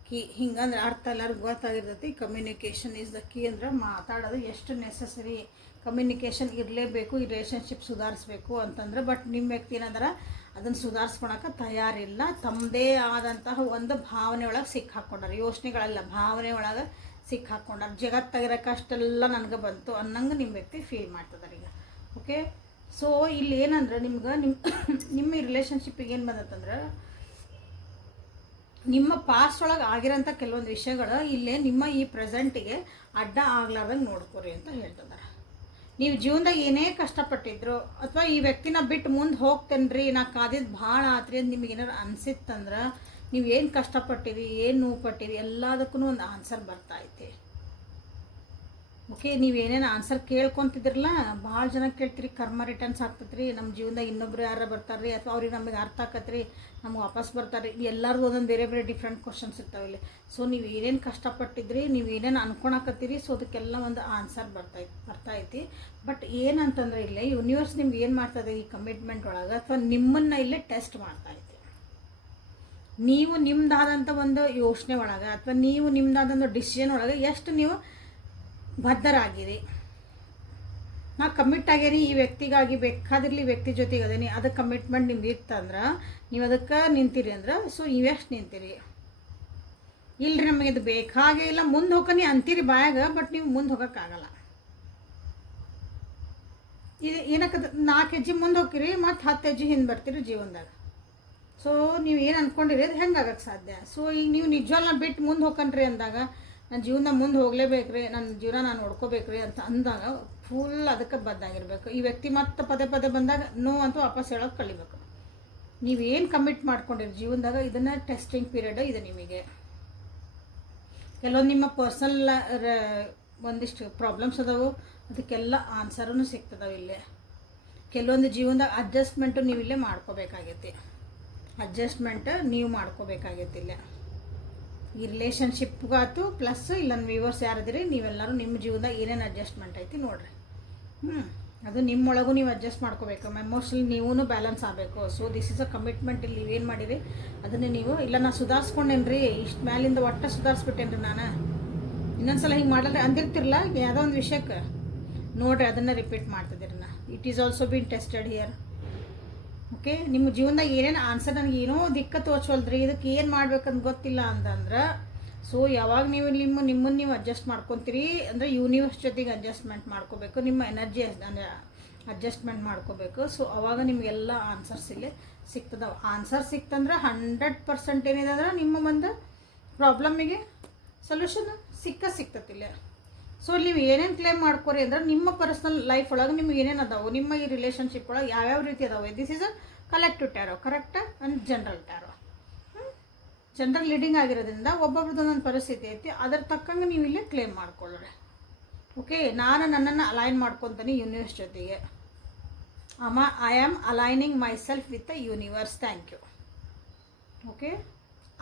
key, ಹಿಂಗಂದ್ರೆ ಅರ್ಥ ಎಲ್ಲರಿಗೂ ಗೊತ್ತಾಗಿರ್ತೈತಿ. ಕಮ್ಯುನಿಕೇಷನ್ ಈಸ್ ದ ಕೀ ಅಂದ್ರೆ ಮಾತಾಡೋದು ಎಷ್ಟು ನೆಸಸರಿ, ಕಮ್ಯುನಿಕೇಷನ್ ಇರಲೇಬೇಕು, ಈ ರಿಲೇಷನ್ಶಿಪ್ ಸುಧಾರಿಸ್ಬೇಕು ಅಂತಂದ್ರೆ. ಬಟ್ ನಿಮ್ಮ ವ್ಯಕ್ತಿ ಏನಾದ್ರೆ ಅದನ್ನು ಸುಧಾರಿಸ್ಕೊಳಕ್ಕೆ ತಯಾರಿಲ್ಲ, ತಮ್ಮದೇ ಆದಂತಹ ಒಂದು ಭಾವನೆ ಒಳಗೆ ಸಿಕ್ಕ ಹಾಕ್ಕೊಂಡಾರೆ, ಯೋಚನೆಗಳೆಲ್ಲ ಭಾವನೆ ಒಳಗೆ ಸಿಕ್ಕ ಹಾಕ್ಕೊಂಡಾರೆ. ಜಗತ್ತಾಗಿರೋಕೆ ಅಷ್ಟೆಲ್ಲ ನನಗೆ ಬಂತು ಅನ್ನಂಗೆ ನಿಮ್ಮ ವ್ಯಕ್ತಿ ಫೀಲ್ ಮಾಡ್ತಿದ್ದಾರೆ ಈಗ. ಓಕೆ, ಸೊ ಇಲ್ಲಿ ಏನಂದ್ರೆ ನಿಮ್ಗೆ ನಿಮ್ಮ ಈ ರಿಲೇಷನ್ಶಿಪ್ಪಿಗೆ ಏನು ಬಂದತ್ತಂದ್ರೆ ನಿಮ್ಮ ಪಾಸ್ಟ್ ಒಳಗೆ ಆಗಿರೋಂಥ ಕೆಲವೊಂದು ವಿಷಯಗಳು ಇಲ್ಲೇ ನಿಮ್ಮ ಈ ಪ್ರೆಸೆಂಟಿಗೆ ಅಡ್ಡ ಆಗ್ಲಾರ್ದಂಗೆ ನೋಡ್ಕೊರಿ ಅಂತ ಹೇಳ್ತಿದ್ದಾರೆ. ನೀವು ಜೀವನದಾಗ ಏನೇ ಕಷ್ಟಪಟ್ಟಿದ್ರು ಅಥವಾ ಈ ವ್ಯಕ್ತಿನ ಬಿಟ್ಟು ಮುಂದೆ ಹೋಗ್ತೇನ್ರಿ ನಾ ಕಾದಿದ್ದು ಭಾಳ ಆತ್ರಿ ಅಂತ ನಿಮಗೆ ಏನಾರು ಅನಿಸಿತ್ತಂದ್ರೆ ನೀವು ಏನು ಕಷ್ಟಪಟ್ಟಿರಿ, ಏನು ನೋವು ಪಟ್ಟಿರಿ, ಎಲ್ಲದಕ್ಕೂ ಒಂದು ಆನ್ಸರ್ ಬರ್ತಾಯಿದೆ. ಓಕೆ, ನೀವೇನೇನು ಆನ್ಸರ್ ಕೇಳ್ಕೊತಿದ್ರಲ್ಲ, ಭಾಳ ಜನ ಕೇಳ್ತೀರಿ ಕರ್ಮ ರಿಟರ್ನ್ಸ್ ಆಗ್ತೈತ್ರಿ, ನಮ್ಮ ಜೀವನದಾಗ ಇನ್ನೊಬ್ರು ಯಾರು ಬರ್ತಾರೆ ರೀ, ಅಥವಾ ಅವ್ರಿಗೆ ನಮಗೆ ಅರ್ಥ ಆಕತ್ರಿ, ನಮ್ಗೆ ವಾಪಸ್ ಬರ್ತಾರೆ ರೀ, ಎಲ್ಲರಿಗೂ ಒಂದೊಂದು ಬೇರೆ ಬೇರೆ ಡಿಫ್ರೆಂಟ್ ಕ್ವಶನ್ಸ್ ಇರ್ತಾವೆ ಇಲ್ಲಿ. ಸೊ ನೀವು ಏನೇನು ಕಷ್ಟಪಟ್ಟಿದ್ರಿ, ನೀವು ಏನೇನು ಅನ್ಕೊಳಕತ್ತೀರಿ, ಸೊ ಅದಕ್ಕೆಲ್ಲ ಒಂದು ಆನ್ಸರ್ ಬರ್ತೈತಿ. ಬಟ್ ಏನಂತಂದ್ರೆ ಇಲ್ಲೇ ಯೂನಿವರ್ಸ್ ನಿಮ್ಗೆ ಏನು ಮಾಡ್ತದೆ ಈ ಕಮಿಟ್ಮೆಂಟ್ ಒಳಗೆ, ಅಥವಾ ನಿಮ್ಮನ್ನು ಇಲ್ಲೇ ಟೆಸ್ಟ್ ಮಾಡ್ತಾಯಿದೆ. ನೀವು ನಿಮ್ಮದಾದಂಥ ಒಂದು ಯೋಚನೆ ಒಳಗೆ ಅಥವಾ ನೀವು ನಿಮ್ಮದಾದಂಥ ಡಿಸಿಷನ್ ಒಳಗೆ ಎಷ್ಟು ನೀವು ಬದ್ಧರಾಗಿರಿ. ನಾ ಕಮಿಟ್ ಆಗೇನಿ ಈ ವ್ಯಕ್ತಿಗಾಗಿ, ಬೇಕಾದಿರಲಿ ವ್ಯಕ್ತಿ ಜೊತೆಗೆ ಅದೇನಿ, ಅದಕ್ಕೆ ಕಮಿಟ್ಮೆಂಟ್ ನಿಮ್ಗೆ ಇತ್ತಂದ್ರೆ ನೀವು ಅದಕ್ಕೆ ನಿಂತೀರಿ ಅಂದ್ರೆ, ಸೊ ನೀವೆಷ್ಟು ನಿಂತೀರಿ? ಇಲ್ಲರಿ ನಮಗೆ ಇದು ಬೇಕಾಗೇ ಇಲ್ಲ, ಮುಂದೆ ಹೋಗನಿ ಅಂತೀರಿ ಬಾಯಾಗ, ಬಟ್ ನೀವು ಮುಂದೆ ಹೋಗೋಕ್ಕಾಗಲ್ಲ. ಇದು ಏನಕ್ಕೆ 4 ಹೆಜ್ಜೆ ಮುಂದೆ ಹೋಗ್ತೀರಿ ಮತ್ತು 10 ಹೆಜ್ಜೆ ಹಿಂದೆ ಬರ್ತೀರಿ ಜೀವನದಾಗ. ಸೊ ನೀವು ಏನು ಅಂದ್ಕೊಂಡಿರಿ ಅದು ಹೆಂಗೆ ಆಗಕ್ಕೆ ಸಾಧ್ಯ? ಸೊ ಈಗ ನೀವು ನಿಜವಲ್ಲ ಬಿಟ್ಟು ಮುಂದೆ ಹೋಗ್ಕನ್ರಿ ಅಂದಾಗ, ನನ್ನ ಜೀವನ ಮುಂದೆ ಹೋಗಲೇಬೇಕ್ರಿ, ನನ್ನ ಜೀವನ ನಾನು ನೋಡ್ಕೋಬೇಕ್ರಿ ಅಂತ ಅಂದಾಗ ಫುಲ್ ಅದಕ್ಕೆ ಬದ್ದಾಗಿರ್ಬೇಕು. ಈ ವ್ಯಕ್ತಿ ಮತ್ತೆ ಪದೇ ಪದೇ ಬಂದಾಗ ನೋ ಅಂತ ವಾಪಸ್ ಹೇಳೋಕೆ ಕಲಿಬೇಕು. ನೀವೇನು ಕಮಿಟ್ ಮಾಡ್ಕೊಂಡಿರಿ ಜೀವನದಾಗ, ಇದನ್ನು ಟೆಸ್ಟಿಂಗ್ ಪೀರಿಯಡ್ ಇದೆ ನಿಮಗೆ. ಕೆಲವೊಂದು ನಿಮ್ಮ ಪರ್ಸನಲ್ ಒಂದಿಷ್ಟು ಪ್ರಾಬ್ಲಮ್ಸ್ ಅದಾವು, ಅದಕ್ಕೆಲ್ಲ ಆನ್ಸರೂ ಸಿಗ್ತದವೆ ಇಲ್ಲೇ. ಕೆಲವೊಂದು ಜೀವನದಾಗ ಅಡ್ಜಸ್ಟ್ಮೆಂಟು ನೀವು ಇಲ್ಲೇ ಮಾಡ್ಕೋಬೇಕಾಗೈತಿ, ಅಡ್ಜಸ್ಟ್ಮೆಂಟ್ ನೀವು ಮಾಡ್ಕೋಬೇಕಾಗೈತಿ ಇಲ್ಲೇ. ಈ ರಿಲೇಷನ್ಶಿಪ್ಗಾತು ಪ್ಲಸ್ ಇಲ್ಲ ನನ್ನ ವ್ಯೂವರ್ಸ್ ಯಾರಿದ್ದೀರಿ ನೀವೆಲ್ಲರೂ ನಿಮ್ಮ ಜೀವನದಾಗ ಏನೇನು ಅಡ್ಜಸ್ಟ್ಮೆಂಟ್ ಐತಿ ನೋಡಿರಿ. ಅದು ನಿಮ್ಮೊಳಗೂ ನೀವು ಅಡ್ಜಸ್ಟ್ ಮಾಡ್ಕೋಬೇಕು, ಎಮೋಷ್ನಲಿ ನೀವೂ ಬ್ಯಾಲೆನ್ಸ್ ಆಗಬೇಕು. So this is a commitment. ಇಲ್ಲಿ ನೀವೇನು ಮಾಡಿರಿ ಅದನ್ನೇ ನೀವು, ಇಲ್ಲ ನಾನು ಸುಧಾರಿಸ್ಕೊಂಡೇನ್ರಿ, ಇಷ್ಟು ಮ್ಯಾಲಿಂದ ಒಟ್ಟು ಸುಧಾರಿಸ್ಬಿಟ್ಟೇನ್ರಿ ನಾನು, ಇನ್ನೊಂದ್ಸಲ ಹಿಂಗೆ ಮಾಡಲ್ಲ ಅಂದಿರ್ತಿರಲ್ಲ ಯಾವುದೋ ಒಂದು ವಿಷಯಕ್ಕೆ ನೋಡ್ರಿ ಅದನ್ನು ರಿಪೀಟ್ ಮಾಡ್ತಿದ್ದೀರಿ ನಾ. It is also bean tested here. Okay, ನಿಮ್ಮ ಜೀವನದಾಗ ಏನೇನು ಆನ್ಸರ್ ನನಗೆ ಏನೋ ದಿಕ್ಕ ತೋಚವಲ್ದ್ರಿ, ಇದಕ್ಕೆ ಏನು ಮಾಡ್ಬೇಕಂತ ಗೊತ್ತಿಲ್ಲ ಅಂತಂದ್ರೆ, ಸೊ ಯಾವಾಗ ನೀವು ನಿಮ್ಮನ್ನು ನೀವು ಅಡ್ಜಸ್ಟ್ ಮಾಡ್ಕೊತೀರಿ ಅಂದರೆ ಯೂನಿವರ್ಸ್ ಜೊತೆಗೆ ಅಡ್ಜಸ್ಟ್ಮೆಂಟ್ ಮಾಡ್ಕೋಬೇಕು, ನಿಮ್ಮ ಎನರ್ಜಿ ಅಡ್ಜಸ್ಟ್ಮೆಂಟ್ ಮಾಡ್ಕೋಬೇಕು. ಸೊ ಅವಾಗ ನಿಮಗೆಲ್ಲ ಆನ್ಸರ್ಸ್ ಇಲ್ಲೇ ಸಿಗ್ತದವು. ಆನ್ಸರ್ ಸಿಕ್ತಂದ್ರೆ 100% ಏನಿದೆ ಅಂದ್ರೆ ನಿಮ್ಮ ಒಂದು ಪ್ರಾಬ್ಲಮ್ಮಿಗೆ ಸೊಲ್ಯೂಷನ್ ಸಿಗ್ತತಿಲ್ಲ. ಸೊ ನೀವು ಏನೇನು ಕ್ಲೇಮ್ ಮಾಡ್ಕೊರಿ ಅಂದ್ರೆ ನಿಮ್ಮ ಪರ್ಸ್ನಲ್ ಲೈಫ್ ಒಳಗೆ ನಿಮ್ಗೆ ಏನೇನು ಅದಾವೆ, ನಿಮ್ಮ ಈ ರಿಲೇಷನ್ಶಿಪ್ ಒಳಗೆ ಯಾವ್ಯಾವ ರೀತಿ ಅದಾವೆ. This is a collective tarot, ಕರೆಕ್ಟಾ, and general tarot. General reading ಆಗಿರೋದ್ರಿಂದ ಒಬ್ಬೊಬ್ರದ್ದು ಒಂದೊಂದು ಪರಿಸ್ಥಿತಿ ಐತಿ, ಅದರ ತಕ್ಕಂಗೆ ನೀವು ಇಲ್ಲೇ ಕ್ಲೇಮ್ ಮಾಡ್ಕೊಳ್ಳ್ರಿ. ಓಕೆ, ನಾನು ನನ್ನನ್ನು ಅಲೈನ್ ಮಾಡ್ಕೊತೀನಿ ಯೂನಿವರ್ಸ್ ಜೊತೆಗೆ. I am aligning myself with the universe. Thank you. Okay,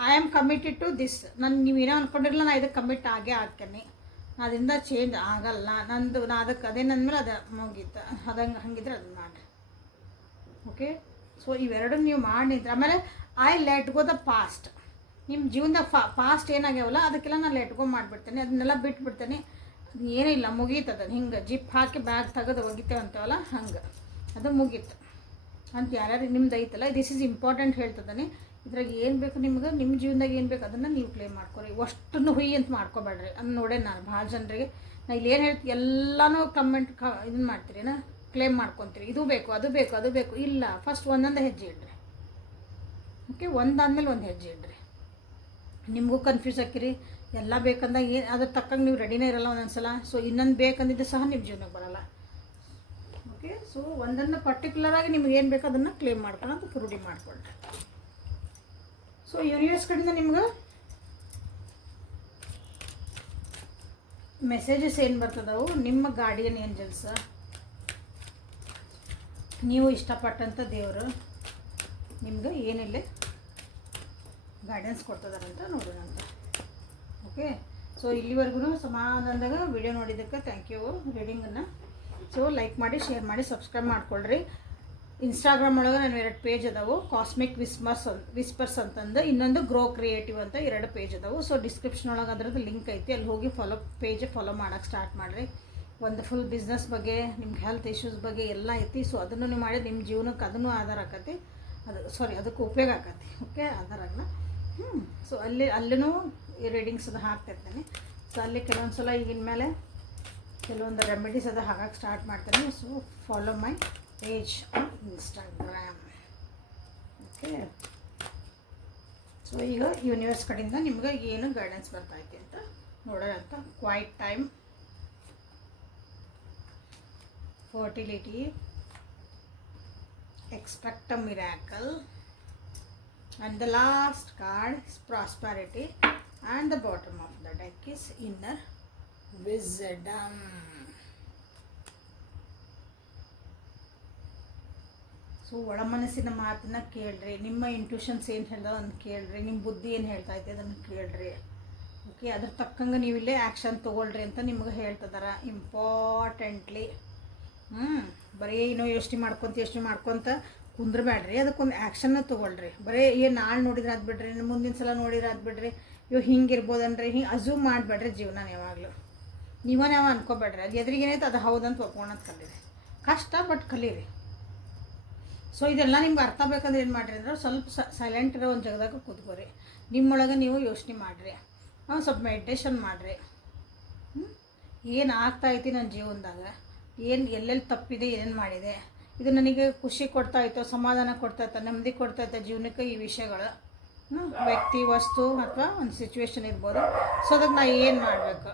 I am committed to this. ನೀವೇನೋ ಅಂದ್ಕೊಂಡಿರಲ್ಲ, ನಾನು ಇದಕ್ಕೆ ಕಮಿಟ್ ಆಗೇ ಆಗ್ತೇನೆ, ಅದರಿಂದ ಚೇಂಜ್ ಆಗಲ್ಲ ನಂದು. ಅದಕ್ಕೆ ಅದೇ ನಂದ್ಮೇಲೆ ಅದು ಮುಗೀತು. ಹಂಗಿದ್ರೆ ಅದನ್ನ ಮಾಡಿರಿ. ಓಕೆ, ಸೊ ಇವೆರಡು ನೀವು ಮಾಡಿದ್ರೆ ಆಮೇಲೆ I let go the past. ನಿಮ್ಮ ಜೀವನದಾಗ ಪಾಸ್ಟ್ ಏನಾಗ್ಯಾವಲ್ಲ ಅದಕ್ಕೆಲ್ಲ ನಾನು ಲೆಟ್ ಗೋ ಮಾಡಿಬಿಡ್ತೇನೆ, ಅದನ್ನೆಲ್ಲ ಬಿಟ್ಬಿಡ್ತೇನೆ. ಅದು ಏನಿಲ್ಲ, ಮುಗೀತದ. ಹಿಂಗೆ ಜಿಪ್ ಹಾಕಿ ಬ್ಯಾಗ್ ತೆಗೆದು ಒಗಿತೇವೆ ಅಂತವಲ್ಲ, ಹಂಗೆ ಅದು ಮುಗೀತು ಅಂತ. ಯಾರ್ಯಾರು ನಿಮ್ದು ಐತಲ್ಲ, ದಿಸ್ ಈಸ್ ಇಂಪಾರ್ಟೆಂಟ್ ಹೇಳ್ತದಾನೆ. ಇದ್ರಾಗ ಏನು ಬೇಕು ನಿಮ್ಗೆ, ನಿಮ್ಮ ಜೀವನದಾಗ ಏನು ಬೇಕು ಅದನ್ನು ನೀವು ಕ್ಲೇಮ್ ಮಾಡ್ಕೊರಿ. ಅಷ್ಟನ್ನು ಹುಯಿ ಅಂತ ಮಾಡ್ಕೊಬೇಡ್ರಿ. ಅದನ್ನ ನೋಡೇ ನಾನು ಭಾಳ ಜನರಿಗೆ ನಾನು ಇಲ್ಲಿ ಏನು ಹೇಳ್ತೀನಿ ಎಲ್ಲನೂ ಇದನ್ನು ಮಾಡ್ತೀರಿ, ಕ್ಲೇಮ್ ಮಾಡ್ಕೊತೀರಿ. ಇದು ಬೇಕು, ಅದು ಬೇಕು, ಅದು ಬೇಕು. ಇಲ್ಲ, ಫಸ್ಟ್ ಒಂದೊಂದು ಹೆಜ್ಜೆ ಇಡ್ರಿ. ಓಕೆ, ಒಂದಾದ್ಮೇಲೆ ಒಂದು ಹೆಜ್ಜೆ ಇಡ್ರಿ. ನಿಮಗೂ ಕನ್ಫ್ಯೂಸ್ ಆಕಿರಿ, ಎಲ್ಲ ಬೇಕಂದಾಗ ಏನು ಅದ್ರ ತಕ್ಕಂಗೆ ನೀವು ರೆಡಿನೇ ಇರಲ್ಲ ಒಂದೊಂದ್ಸಲ. ಸೊ ಇನ್ನೊಂದು ಬೇಕಂದಿದ್ದು ಸಹ ನಿಮ್ಮ ಜೀವನಕ್ಕೆ ಬರಲ್ಲ. ಓಕೆ, ಸೊ ಒಂದನ್ನು ಪರ್ಟಿಕ್ಯುಲರಾಗಿ ನಿಮ್ಗೆ ಏನು ಬೇಕು ಅದನ್ನು ಕ್ಲೇಮ್ ಮಾಡ್ಕೊಳ್ಳೋದು ರೂಢಿ ಮಾಡಿಕೊಳ್ರಿ. ಸೊ ಯೂನಿವರ್ಸ್ ಕಡೆಯಿಂದ ನಿಮ್ಗೆ ಮೆಸೇಜಸ್ ಏನು ಬರ್ತದವು, ನಿಮ್ಮ ಗಾರ್ಡಿಯನ್ ಏಂಜಲ್ಸ್, ನೀವು ಇಷ್ಟಪಟ್ಟಂಥ ದೇವರು ನಿಮ್ಗೆ ಏನಿಲ್ಲ ಗೈಡೆನ್ಸ್ ಕೊಡ್ತದಾರಂತ ನೋಡೋಣ ಅಂತ. ಓಕೆ, ಸೊ ಇಲ್ಲಿವರೆಗೂ ಸಮಾಧಾನದಾಗ ವಿಡಿಯೋ ನೋಡಿದ್ದಕ್ಕೆ ಥ್ಯಾಂಕ್ ಯು. ರೀಡಿಂಗನ್ನು ಸೊ ಲೈಕ್ ಮಾಡಿ, ಶೇರ್ ಮಾಡಿ, ಸಬ್ಸ್ಕ್ರೈಬ್ ಮಾಡ್ಕೊಳ್ರಿ. ಇನ್ಸ್ಟಾಗ್ರಾಮ್ ಒಳಗೆ ನಾನು 2 ಪೇಜ್ ಅದಾವು, ಕಾಸ್ಮಿಕ್ ವಿಸ್ಪರ್ಸ್ ಅಂತಂದು, ಇನ್ನೊಂದು ಗ್ರೋ ಕ್ರಿಯೇಟಿವ್ ಅಂತ 2 ಪೇಜ್ ಅದಾವು. ಸೊ ಡಿಸ್ಕ್ರಿಪ್ಷನ್ ಒಳಗೆ ಅದ್ರದ್ದು ಲಿಂಕ್ ಐತಿ, ಅಲ್ಲಿ ಹೋಗಿ ಫಾಲೋ ಮಾಡೋಕ್ಕೆ ಸ್ಟಾರ್ಟ್ ಮಾಡಿರಿ. ಒಂದು ಫುಲ್ ಬಿಸ್ನೆಸ್ ಬಗ್ಗೆ, ನಿಮ್ಗೆ ಹೆಲ್ತ್ ಇಶ್ಯೂಸ್ ಬಗ್ಗೆ ಎಲ್ಲ ಐತಿ. ಸೊ ಅದನ್ನು ನೀವು ಮಾಡಿ ನಿಮ್ಮ ಜೀವನಕ್ಕೆ ಅದನ್ನು ಆಧಾರ ಆಕತಿ, ಅದಕ್ಕೆ ಉಪಯೋಗ ಆಕತಿ. ಓಕೆ, ಆಧಾರ ಆಗಲ್ಲ. ಸೊ ಅಲ್ಲಿನೂ ರೀಡಿಂಗ್ಸ್ ಅದು ಹಾಕ್ತಿರ್ತೀನಿ. ಸೊ ಅಲ್ಲಿ ಕೆಲವೊಂದು ಸಲ ಈಗಿನ ಮೇಲೆ ಕೆಲವೊಂದು ರೆಮಿಡೀಸ್ ಅದು ಹಾಕಕ್ಕೆ ಸ್ಟಾರ್ಟ್ ಮಾಡ್ತೀನಿ. So follow my page on Instagram. Okay, so ಈಗ ಯೂನಿವರ್ಸ್ ಕಡೆಯಿಂದ ನಿಮ್ಗೆ ಏನು ಗೈಡೆನ್ಸ್ ಬರ್ತೈತಿ ಅಂತ ನೋಡೋಣ ಅಂತ. Quiet time, fertility, expect a miracle, and the last card is prosperity, and the bottom of the deck is inner wisdom. So ಒಳ ಮನಸ್ಸಿನ ಮಾತನ್ನ ಕೇಳ್ರಿ, ನಿಮ್ಮ ಇಂಟ್ಯೂಷನ್ಸ್ ಏನು ಹೇಳ್ದಾವ ಅದನ್ನು ಕೇಳ್ರಿ, ನಿಮ್ಮ ಬುದ್ಧಿ ಏನು ಹೇಳ್ತಾ ಐತೆ ಅದನ್ನು ಕೇಳ್ರಿ. ಓಕೆ, ಅದ್ರ ತಕ್ಕಂಗೆ ನೀವಿಲ್ಲೇ ಆ್ಯಕ್ಷನ್ ತೊಗೊಳ್ರಿ ಅಂತ ನಿಮ್ಗೆ ಹೇಳ್ತಿದಾರ ಇಂಪಾರ್ಟೆಂಟ್ಲಿ. ಬರೀ ಏನೋ ಯೋಚನೆ ಮಾಡ್ಕೊತ ಕುಂದ್ರಬೇಡ್ರಿ, ಅದಕ್ಕೊಂದು ಆ್ಯಕ್ಷನ್ನ ತೊಗೊಳ್ರಿ. ಬರೀ ಏನು ನಾಳೆ ನೋಡಿದ್ರೆ ಅದು ಬಿಡ್ರಿ, ಮುಂದಿನ ಸಲ ನೋಡಿದ್ರೆ ಅದು ಬಿಡ್ರಿ, ಹಿಂಗಿರ್ಬೋದನ್ರಿ, ಹಿಂಗೆ ಅಝೂಮ್ ಮಾಡಬೇಡ್ರಿ ಜೀವನ. ಯಾವಾಗಲೂ ನೀವೇ ಅನ್ಕೋಬೇಡ್ರಿ, ಅದು ಎದುರಿಗೇನೈತೆ ಅದು ಹೌದಂತ ಒಪ್ಕೊಳೋದು ಕಲೀರಿ. ಕಷ್ಟ ಬಟ್ ಕಲೀರಿ. ಸೊ ಇದೆಲ್ಲ ನಿಮ್ಗೆ ಅರ್ಥ ಬೇಕಂದ್ರೆ ಏನು ಮಾಡಿರಿ ಅಂದ್ರೆ ಸ್ವಲ್ಪ ಸೈಲೆಂಟ್ ಇರೋ ಒಂದು ಜಾಗದಾಗ ಕೂತ್ಕೋರಿ, ನಿಮ್ಮೊಳಗೆ ನೀವು ಯೋಚನೆ ಮಾಡಿರಿ, ಸ್ವಲ್ಪ ಮೆಡಿಟೇಷನ್ ಮಾಡಿರಿ. ಏನು ಆಗ್ತಾಯಿತಿ ನನ್ನ ಜೀವನದಾಗ, ಎಲ್ಲೆಲ್ಲಿ ತಪ್ಪಿದೆ, ಏನೇನು ಮಾಡಿದೆ, ಇದು ನನಗೆ ಖುಷಿ ಕೊಡ್ತಾಯಿತ್ತೋ, ಸಮಾಧಾನ ಕೊಡ್ತಾಯಿತ್ತೋ, ನೆಮ್ಮದಿ ಕೊಡ್ತಾಯಿತ್ತೋ ಜೀವನಕ್ಕೆ ಈ ವಿಷಯಗಳು, ವ್ಯಕ್ತಿ, ವಸ್ತು ಅಥವಾ ಒಂದು ಸಿಚುವೇಶನ್ ಇರ್ಬೋದು. ಸೊ ಅದಕ್ಕೆ ನಾ ಏನು ಮಾಡಬೇಕು,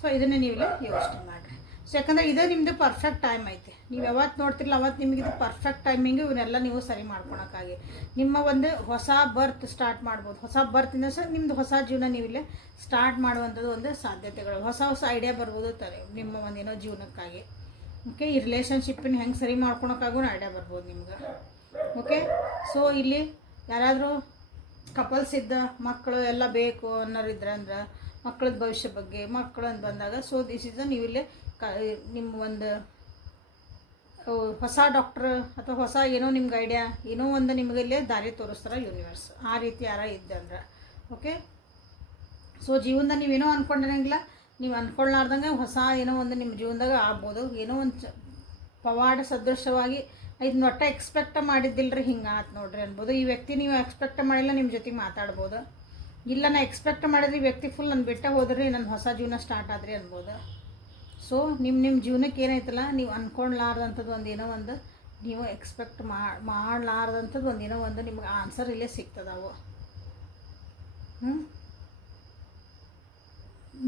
ಸೊ ಇದನ್ನೇ ನೀವೇ ಯೋಚನೆ ಮಾಡಿರಿ. ಸೊ ಯಾಕಂದರೆ ಇದೇ ನಿಮ್ಮದು ಪರ್ಫೆಕ್ಟ್ ಟೈಮ್ ಐತೆ. ನೀವು ಯಾವತ್ತು ನೋಡ್ತಿರಲ್ಲ ಅವತ್ತು ನಿಮಗಿದು ಪರ್ಫೆಕ್ಟ್ ಟೈಮಿಂಗು. ಇವನ್ನೆಲ್ಲ ನೀವು ಸರಿ ಮಾಡ್ಕೊಳಕ್ಕಾಗಿ ನಿಮ್ಮ ಒಂದು ಹೊಸ ಬರ್ತ್ ಸ್ಟಾರ್ಟ್ ಮಾಡ್ಬೋದು. ಹೊಸ ಬರ್ತಿಂದ ಸಹ ನಿಮ್ಮದು ಹೊಸ ಜೀವನ ನೀವಿಲ್ಲೇ ಸ್ಟಾರ್ಟ್ ಮಾಡುವಂಥದ್ದು ಒಂದು ಸಾಧ್ಯತೆಗಳು, ಹೊಸ ಐಡಿಯಾ ಬರ್ಬೋದು ನಿಮ್ಮ ಒಂದೇನೋ ಜೀವನಕ್ಕಾಗಿ. ಓಕೆ, ಈ ರಿಲೇಷನ್ಶಿಪ್ಪಿನ ಹೆಂಗೆ ಸರಿ ಮಾಡ್ಕೊಳಕ್ಕಾಗೂ ಐಡಿಯಾ ಬರ್ಬೋದು ನಿಮ್ಗೆ. ಓಕೆ, ಸೊ ಇಲ್ಲಿ ಯಾರಾದರೂ ಕಪಲ್ಸ್ ಇದ್ದ ಮಕ್ಕಳು ಎಲ್ಲ ಬೇಕು ಅನ್ನೋರಿದ್ರೆ ಅಂದ್ರೆ ಮಕ್ಕಳದ ಭವಿಷ್ಯ ಬಗ್ಗೆ ಮಕ್ಕಳು ಅಂತ ಬಂದಾಗ, ಸೊ ದಿಸ್ ಇಸ್ ನೀವಿಲ್ಲೇ ನಿಮ್ಮ ಒಂದು ಹೊಸ ಡಾಕ್ಟ್ರ್ ಅಥವಾ ಹೊಸ ಏನೋ ನಿಮ್ಗೆ ಐಡಿಯಾ ಏನೋ ಒಂದು ನಿಮಗಲ್ಲೇ ದಾರಿ ತೋರಿಸ್ತಾರೆ ಯೂನಿವರ್ಸ್. ಆ ರೀತಿ ಯಾರ ಇದ್ದಂದ್ರೆ ಓಕೆ. ಸೊ ಜೀವನದಾಗ ನೀವೇನೋ ಅಂದ್ಕೊಂಡಿರಂಗಿಲ್ಲ, ನೀವು ಅಂದ್ಕೊಳ್ಲಾರ್ದಂಗೆ ಹೊಸ ಏನೋ ಒಂದು ನಿಮ್ಮ ಜೀವನದಾಗ ಆಗ್ಬೋದು. ಏನೋ ಒಂದು ಪವಾಡ ಸದೃಶವಾಗಿ ಇದನ್ನ ಒಟ್ಟು ಎಕ್ಸ್ಪೆಕ್ಟ್ ಮಾಡಿದ್ದಿಲ್ಲರಿ, ಹಿಂಗೆ ಆಯ್ತು ನೋಡ್ರಿ ಅನ್ಬೋದು. ಈ ವ್ಯಕ್ತಿ ನೀವು ಎಕ್ಸ್ಪೆಕ್ಟ್ ಮಾಡಿಲ್ಲ, ನಿಮ್ಮ ಜೊತೆಗೆ ಮಾತಾಡ್ಬೋದು. ಇಲ್ಲ ನಾ ಎಕ್ಸ್ಪೆಕ್ಟ್ ಮಾಡಿದ್ರಿ ವ್ಯಕ್ತಿ ಫುಲ್ ನನ್ನ ಬಿಟ್ಟ ಹೋದ್ರಿ, ನನ್ನ ಹೊಸ ಜೀವನ ಸ್ಟಾರ್ಟ್ ಆದ್ರಿ ಅನ್ಬೋದು. ಸೊ ನಿಮ್ಮ ಜೀವನಕ್ಕೆ ಏನೈತಲ್ಲ, ನೀವು ಅಂದ್ಕೊಳ್ಲಾರ್ದಂಥದ್ದು ಒಂದು ಏನೋ ಒಂದು, ನೀವು ಎಕ್ಸ್ಪೆಕ್ಟ್ ಮಾಡಲಾರ್ದಂಥದ್ದು ಒಂದು ಏನೋ ಒಂದು ನಿಮ್ಗೆ ಆನ್ಸರ್ ಇಲ್ಲೇ ಸಿಗ್ತದವು.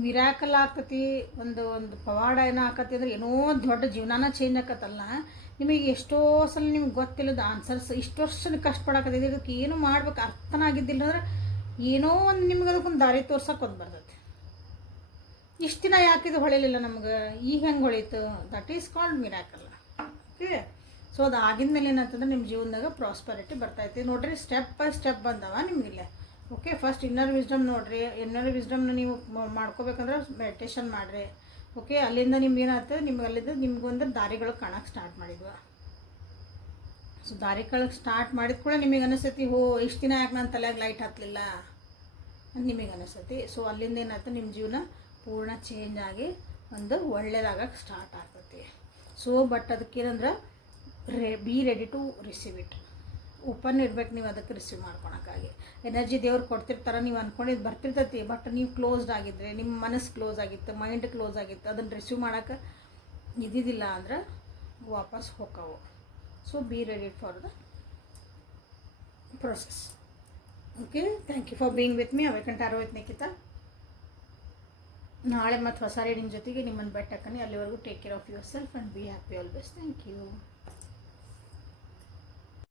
ಮಿರಾಕಲ್ ಆಗ್ತತಿ, ಒಂದು ಪವಾಡ ಏನೋ ಆಕತಿ ಅಂದ್ರೆ ಏನೋ ದೊಡ್ಡ ಜೀವನಾನ ಚೇಂಜ್ ಆಕತ್ತಲ್ಲ. ನಿಮಗೆ ಎಷ್ಟೋ ಸಲ ನಿಮ್ಗೆ ಗೊತ್ತಿಲ್ಲದ ಆನ್ಸರ್ಸ್, ಇಷ್ಟು ವರ್ಷ ಕಷ್ಟಪಡಕತ್ತಿದ್ರಿ, ಇದಕ್ಕೆ ಏನು ಮಾಡ್ಬೇಕು ಅರ್ಥನಾಗಿದ್ದಿಲ್ಲ ಅಂದ್ರೆ ಏನೋ ಒಂದು ನಿಮ್ಗೆ ಅದಕ್ಕೊಂದು ದಾರಿ ತೋರ್ಸಕ್ಕೆ ಒಂದು ಬರ್ತೈತಿ. ಇಷ್ಟು ದಿನ ಯಾಕಿದು ಹೊಳಿಲಿಲ್ಲ ನಮ್ಗೆ, ಈಗ ಹೆಂಗೆ ಹೊಳೀತು, that is called miracle. Okay, so ಅದು ಆಗಿದ ಮೇಲೆ ಏನಂತಂದ್ರೆ ನಿಮ್ಮ ಜೀವನದಾಗ ಪ್ರಾಸ್ಪರಿಟಿ ಬರ್ತೈತಿ ನೋಡ್ರಿ. ಸ್ಟೆಪ್ ಬೈ ಸ್ಟೆಪ್ ಬಂದವ ನಿಮಗಿಲ್ಲ. ಓಕೆ, ಫಸ್ಟ್ ಇನ್ನರ್ ವಿಸ್ಡಮ್ ನೋಡಿರಿ. ಇನ್ನರ್ ವಿಸ್ಡಮ್ನ ನೀವು ಮಾಡ್ಕೋಬೇಕಂದ್ರೆ ಮೆಡಿಟೇಷನ್ ಮಾಡಿರಿ. ಓಕೆ, ಅಲ್ಲಿಂದ ನಿಮ್ಗೆ ಏನಾಗ್ತದೆ, ನಿಮ್ಗೆ ಅಲ್ಲಿಂದ ನಿಮ್ಗೊಂದು ದಾರಿಗಳು ಕಾಣಕ್ಕೆ ಸ್ಟಾರ್ಟ್ ಮಾಡಿದ್ವ. ಸೊ ದಾರಿಗಳು ಸ್ಟಾರ್ಟ್ ಮಾಡಿದ ಕೂಡ ನಿಮಗೆ ಅನಿಸ್ತೈತಿ, ಇಷ್ಟು ದಿನ ಯಾಕೆ ನನ್ನ ತಲೆಯಾಗ ಲೈಟ್ ಹತ್ತಲಿಲ್ಲ ಅಂತ ನಿಮಗೆ ಅನಿಸ್ತೈತಿ. ಸೊ ಅಲ್ಲಿಂದ ಏನಾಯ್ತು, ನಿಮ್ಮ ಜೀವನ ಪೂರ್ಣ ಚೇಂಜ್ ಆಗಿ ಒಂದು ಒಳ್ಳೆಯದಾಗಕ್ಕೆ ಸ್ಟಾರ್ಟ್ ಆಗ್ತೈತಿ. ಸೊ ಬಟ್ ಅದಕ್ಕೇನಂದ್ರೆ be ready to receive it. Open ಇರ್ಬೇಕು ನೀವು ಅದಕ್ಕೆ ರಿಸೀವ್ ಮಾಡ್ಕೊಳಕ್ಕಾಗಿ. ಎನರ್ಜಿ ದೇವ್ರು ಕೊಡ್ತಿರ್ತಾರೆ, ನೀವು ಅಂದ್ಕೊಂಡಿದ್ದು ಬರ್ತಿರ್ತೈತಿ. ಬಟ್ ನೀವು ಕ್ಲೋಸ್ಡ್ ಆಗಿದ್ರೆ, ನಿಮ್ಮ ಮನಸ್ಸು ಕ್ಲೋಸ್ ಆಗಿತ್ತು, ಮೈಂಡ್ ಕ್ಲೋಸ್ ಆಗಿತ್ತು, ಅದನ್ನು ರಿಸೀವ್ ಮಾಡೋಕ್ಕೆ ಇದ್ದಿದ್ದಿಲ್ಲ ಅಂದ್ರೆ ವಾಪಸ್ ಹೋಗವು. So be ready for the process. Okay, thank you for being with me. Awaken tarot Nikhita. ನಾಳೆ ಮತ್ತು ಹೊಸ ರೀಡಿಂಗ್ ಜೊತೆಗೆ ನಿಮ್ಮನ್ನು ಬೆಟ್ಟಕ್ಕನಿ. ಅಲ್ಲಿವರೆಗೂ take care of yourself and be happy always. Thank you.